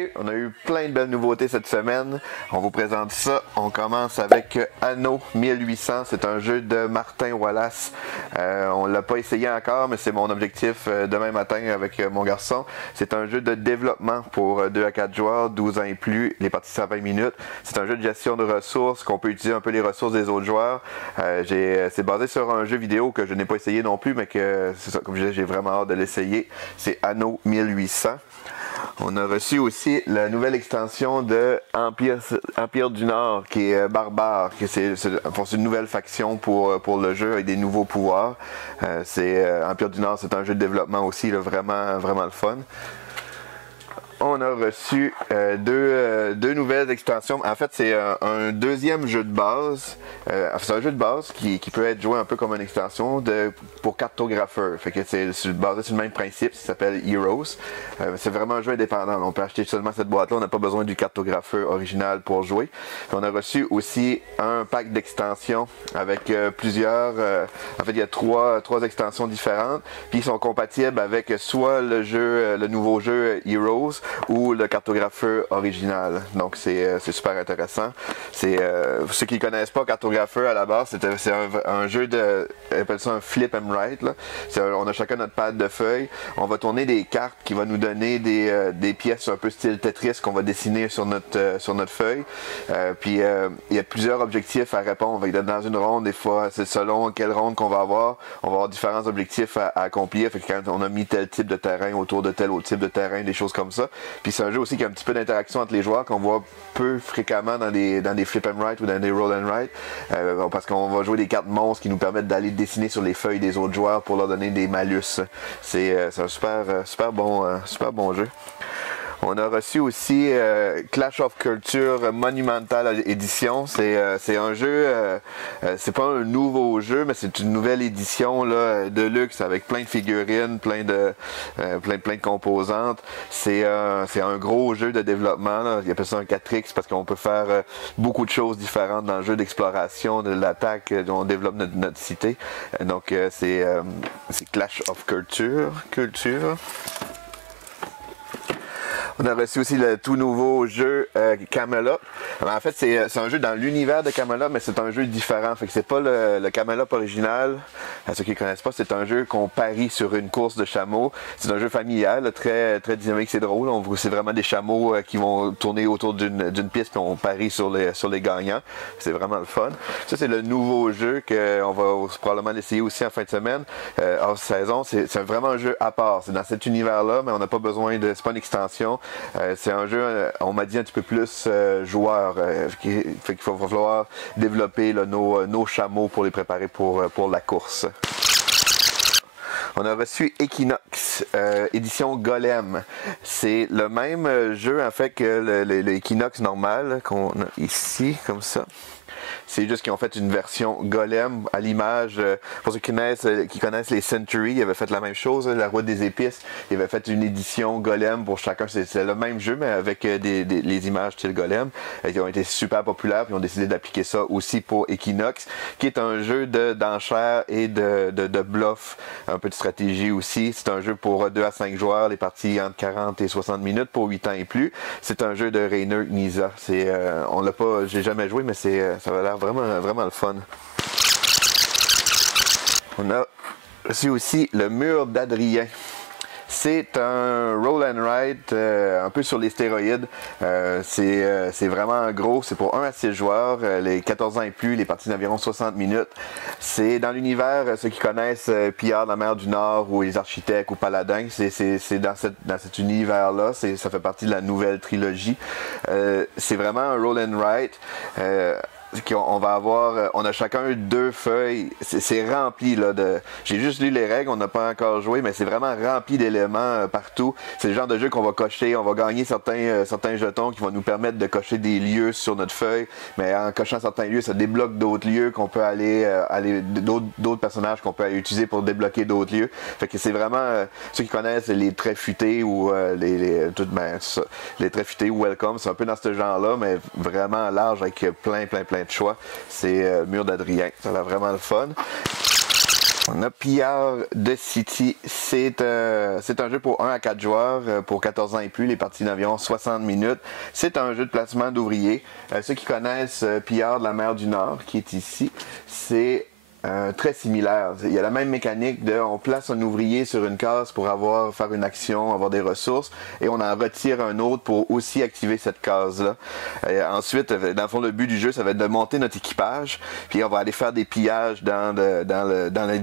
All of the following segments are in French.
Salut! On a eu plein de belles nouveautés cette semaine. On vous présente ça. On commence avec Anno 1800. C'est un jeu de Martin Wallace. On ne l'a pas essayé encore, mais c'est mon objectif demain matin avec mon garçon. C'est un jeu de développement pour 2 à 4 joueurs, 12 ans et plus. Les parties sont à 20 minutes. C'est un jeu de gestion de ressources, qu'on peut utiliser un peu les ressources des autres joueurs. C'est basé sur un jeu vidéo que je n'ai pas essayé non plus, mais que, c'est ça, comme je disais, j'ai vraiment hâte de l'essayer. C'est Anno 1800. On a reçu aussi la nouvelle extension de Empire du Nord, qui est Barbare. C'est une nouvelle faction pour le jeu avec des nouveaux pouvoirs. Empire du Nord, c'est un jeu de développement aussi, là, vraiment le fun. On a reçu deux nouvelles extensions. En fait, c'est un deuxième jeu de base. C'est un jeu de base qui peut être joué un peu comme une extension pour cartographeur. Fait que c'est basé sur le même principe. Ça s'appelle Heroes. C'est vraiment un jeu indépendant. On peut acheter seulement cette boîte-là. On n'a pas besoin du cartographeur original pour jouer. On a reçu aussi un pack d'extensions avec plusieurs... en fait, il y a trois extensions différentes. Puis ils sont compatibles avec soit le nouveau jeu Heroes ou le cartographeur original. Donc c'est super intéressant. Pour ceux qui ne connaissent pas Cartographeur à la base, c'est un jeu on appelle ça un flip and write. On a chacun notre pad de feuilles. On va tourner des cartes qui vont nous donner des pièces un peu style Tetris qu'on va dessiner sur notre feuille. Puis il y a plusieurs objectifs à répondre. Dans une ronde, des fois, c'est selon quelle ronde qu'on va avoir. On va avoir différents objectifs à accomplir. Fait que quand on a mis tel type de terrain autour de tel autre type de terrain, des choses comme ça. Puis c'est un jeu aussi qui a un petit peu d'interaction entre les joueurs qu'on voit peu fréquemment dans des flip and write ou dans des roll and write, parce qu'on va jouer des cartes monstres qui nous permettent d'aller dessiner sur les feuilles des autres joueurs pour leur donner des malus. C'est un super bon jeu. On a reçu aussi Clash of Culture Monumental Edition. C'est un jeu, c'est pas un nouveau jeu, mais c'est une nouvelle édition là, de luxe avec plein de figurines, plein de composantes. C'est un gros jeu de développement. Là. Il appelle ça un 4X parce qu'on peut faire beaucoup de choses différentes dans le jeu d'exploration, de l'attaque, on développe notre cité. Donc c'est Clash of Culture. On a reçu aussi le tout nouveau jeu Camelot. En fait, c'est un jeu dans l'univers de Camelot, mais c'est un jeu différent. Fait que c'est pas le Camelot original. À ceux qui ne connaissent pas, c'est un jeu qu'on parie sur une course de chameaux. C'est un jeu familial, là, très dynamique, c'est drôle. C'est vraiment des chameaux qui vont tourner autour d'une piste, puis on parie sur les gagnants. C'est vraiment le fun. Ça, c'est le nouveau jeu qu'on va probablement l'essayer aussi en fin de semaine, hors saison. C'est vraiment un jeu à part. C'est dans cet univers-là, mais on n'a pas besoin de... C'est pas une extension. C'est un jeu, on m'a dit, un petit peu plus joueur. Fait qu'il va falloir développer là, nos chameaux pour les préparer pour la course. On a reçu Equinox, édition Golem. C'est le même jeu en fait que le Equinox normal qu'on a ici, comme ça. C'est juste qu'ils ont fait une version Golem à l'image. Pour ceux qui connaissent les Century, ils avaient fait la même chose, la Route des Épices. Ils avaient fait une édition Golem pour chacun. C'est le même jeu, mais avec les images style Golem. Ils ont été super populaires, puis ils ont décidé d'appliquer ça aussi pour Equinox, qui est un jeu d'enchères et de bluff, un peu de stratégie aussi. C'est un jeu pour 2 à 5 joueurs, les parties entre 40 et 60 minutes pour 8 ans et plus. C'est un jeu de Rainer Knizia. On l'a pas, j'ai jamais joué, mais ça va l'air vraiment le fun. On a reçu aussi le Mur d'Adrien. C'est un roll and write un peu sur les stéroïdes. C'est vraiment gros. C'est pour 1 à 6 joueurs, les 14 ans et plus, les parties d'environ 60 minutes. C'est dans l'univers, ceux qui connaissent Pillard de la mer du Nord ou les architectes ou Paladins, c'est dans cet univers-là. Ça fait partie de la nouvelle trilogie. C'est vraiment un roll and write. On a chacun 2 feuilles, c'est rempli là j'ai juste lu les règles, on n'a pas encore joué, mais c'est vraiment rempli d'éléments partout. C'est le genre de jeu qu'on va cocher, on va gagner certains jetons qui vont nous permettre de cocher des lieux sur notre feuille, mais en cochant certains lieux, ça débloque d'autres lieux qu'on peut aller d'autres personnages qu'on peut aller utiliser pour débloquer d'autres lieux. Fait que c'est vraiment ceux qui connaissent les traits futés ou les traits futés ou Welcome, c'est un peu dans ce genre-là, mais vraiment large avec plein de choix. C'est Mur d'Adrien, ça a vraiment le fun. On a PR de City. C'est un jeu pour 1 à 4 joueurs, pour 14 ans et plus, les parties d'environ 60 minutes. C'est un jeu de placement d'ouvriers. Ceux qui connaissent PR de la mer du Nord, qui est ici, c'est très similaire. Il y a la même mécanique de on place un ouvrier sur une case pour faire une action, avoir des ressources, et on en retire un autre pour aussi activer cette case-là. Ensuite, dans le fond, le but du jeu, ça va être de monter notre équipage, puis on va aller faire des pillages dans les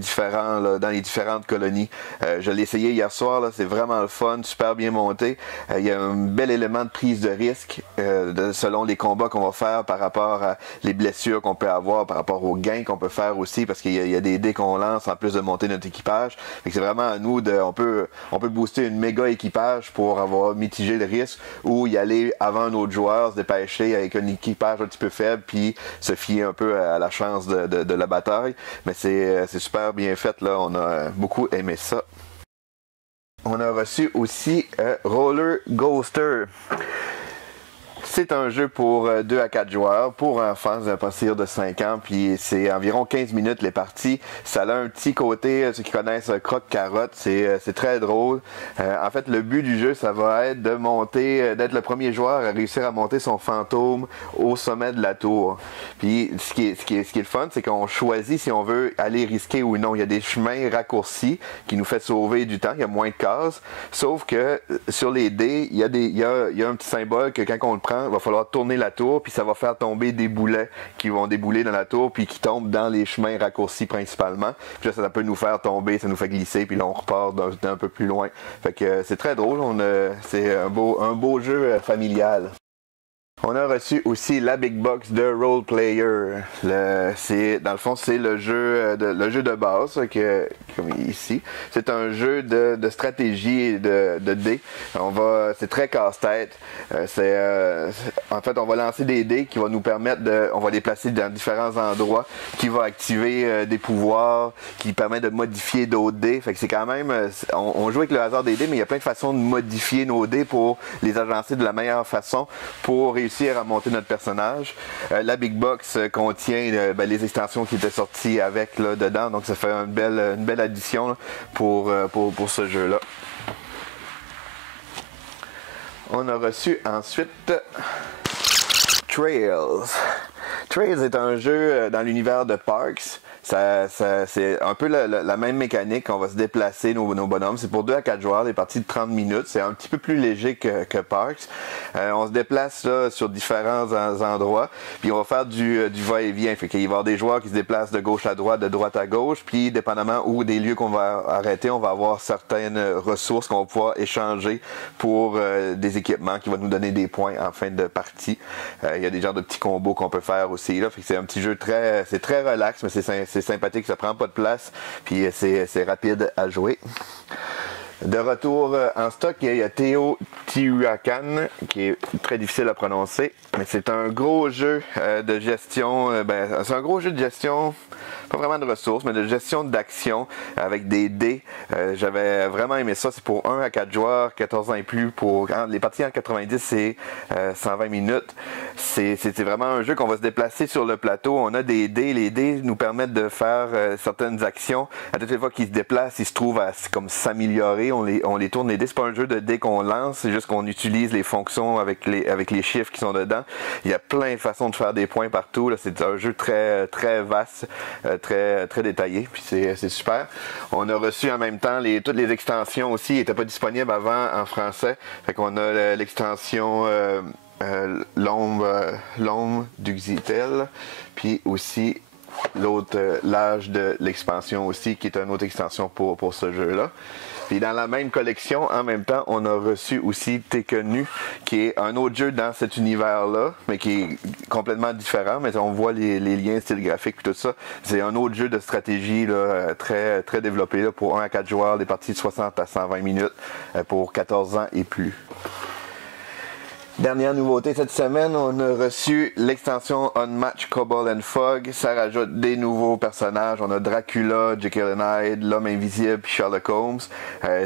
différentes colonies. Je l'ai essayé hier soir, là, c'est vraiment le fun, super bien monté. Il y a un bel élément de prise de risque selon les combats qu'on va faire par rapport à les blessures qu'on peut avoir, par rapport aux gains qu'on peut faire aussi, parce qu'il y a des dés qu'on lance en plus de monter notre équipage. C'est vraiment à nous on peut booster une méga équipage pour avoir mitigé le risque, ou y aller avant un autre joueur, se dépêcher avec un équipage un petit peu faible, puis se fier un peu à la chance de la bataille. Mais c'est super bien fait, là. On a beaucoup aimé ça. On a reçu aussi Roller Ghoster. C'est un jeu pour 2 à 4 joueurs, pour enfants à partir de 5 ans, puis c'est environ 15 minutes les parties. Ça a un petit côté, ceux qui connaissent croque-carotte, c'est très drôle. En fait, le but du jeu, ça va être de monter, d'être le premier joueur à réussir à monter son fantôme au sommet de la tour. Puis ce qui est le fun, c'est qu'on choisit si on veut aller risquer ou non. Il y a des chemins raccourcis qui nous fait sauver du temps, il y a moins de cases, sauf que sur les dés, il y a un petit symbole que quand on le prend, il va falloir tourner la tour, puis ça va faire tomber des boulets qui vont débouler dans la tour, puis qui tombent dans les chemins raccourcis principalement. Puis là, ça peut nous faire tomber, ça nous fait glisser, puis là, on repart d'un peu plus loin. Fait que c'est très drôle, c'est un beau jeu familial. On a reçu aussi la Big Box de Role Player. Dans le fond, c'est le jeu de base, comme ici. C'est un jeu de stratégie et de dés. C'est très casse-tête. En fait, on va lancer des dés qui vont nous permettre on va les placer dans différents endroits, qui va activer des pouvoirs, qui permettent de modifier d'autres dés. Fait que c'est quand même, on joue avec le hasard des dés, mais il y a plein de façons de modifier nos dés pour les agencer de la meilleure façon pour réussir à monter notre personnage. La Big Box contient les extensions qui étaient sorties avec là, dedans, donc ça fait une belle addition là, pour ce jeu-là. On a reçu ensuite Trails. Trails est un jeu dans l'univers de Parks. C'est un peu la même mécanique. On va se déplacer nos bonhommes. C'est pour 2 à 4 joueurs, des parties de 30 minutes. C'est un petit peu plus léger que Parks. On se déplace là, sur différents endroits. Puis on va faire du va-et-vient. Fait qu'il va y avoir des joueurs qui se déplacent de gauche à droite, de droite à gauche. Puis dépendamment où des lieux qu'on va arrêter, on va avoir certaines ressources qu'on va pouvoir échanger pour des équipements qui vont nous donner des points en fin de partie. Il y a des genres de petits combos qu'on peut faire aussi. Là. Fait que c'est un petit jeu très relax, mais c'est sympathique, ça prend pas de place, puis c'est rapide à jouer. De retour en stock, il y a Teotihuacan, qui est très difficile à prononcer, mais c'est un gros jeu de gestion, c'est un gros jeu de gestion, pas vraiment de ressources, mais de gestion d'action avec des dés. J'avais vraiment aimé ça, c'est pour 1 à 4 joueurs, 14 ans et plus, les parties en 90, c'est 120 minutes. C'est vraiment un jeu qu'on va se déplacer sur le plateau, on a des dés, les dés nous permettent de faire certaines actions. À toutes les fois qu'ils se déplacent, ils se trouvent à comme s'améliorer, on les tourne les dés, c'est pas un jeu de dés qu'on lance, c'est juste qu'on utilise les fonctions avec les chiffres qui sont dedans. Il y a plein de façons de faire des points partout, là. C'est un jeu très, très vaste, très, très détaillé, puis c'est super. On a reçu en même temps toutes les extensions aussi, qui n'étaient pas disponibles avant en français, fait qu'on a l'extension l'ombre du Xitel, puis aussi l'âge de l'expansion aussi, qui est une autre extension pour ce jeu-là. Puis dans la même collection, en même temps, on a reçu aussi Tekkenu, qui est un autre jeu dans cet univers-là, mais qui est complètement différent, mais on voit les liens, style graphique et tout ça. C'est un autre jeu de stratégie là, très, très développé là, pour 1 à 4 joueurs, des parties de 60 à 120 minutes pour 14 ans et plus. Dernière nouveauté cette semaine, on a reçu l'extension Unmatched Cobalt and Fog. Ça rajoute des nouveaux personnages. On a Dracula, Jekyll and Hyde, l'Homme Invisible puis Sherlock Holmes.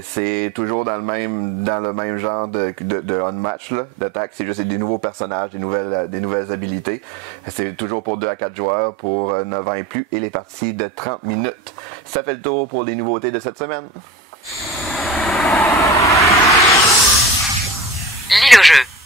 C'est toujours dans le même genre de Unmatched d'attaque. C'est juste des nouveaux personnages, des nouvelles habilités. C'est toujours pour 2 à 4 joueurs, pour 9 ans et plus, et les parties de 30 minutes. Ça fait le tour pour les nouveautés de cette semaine. L'île au jeu.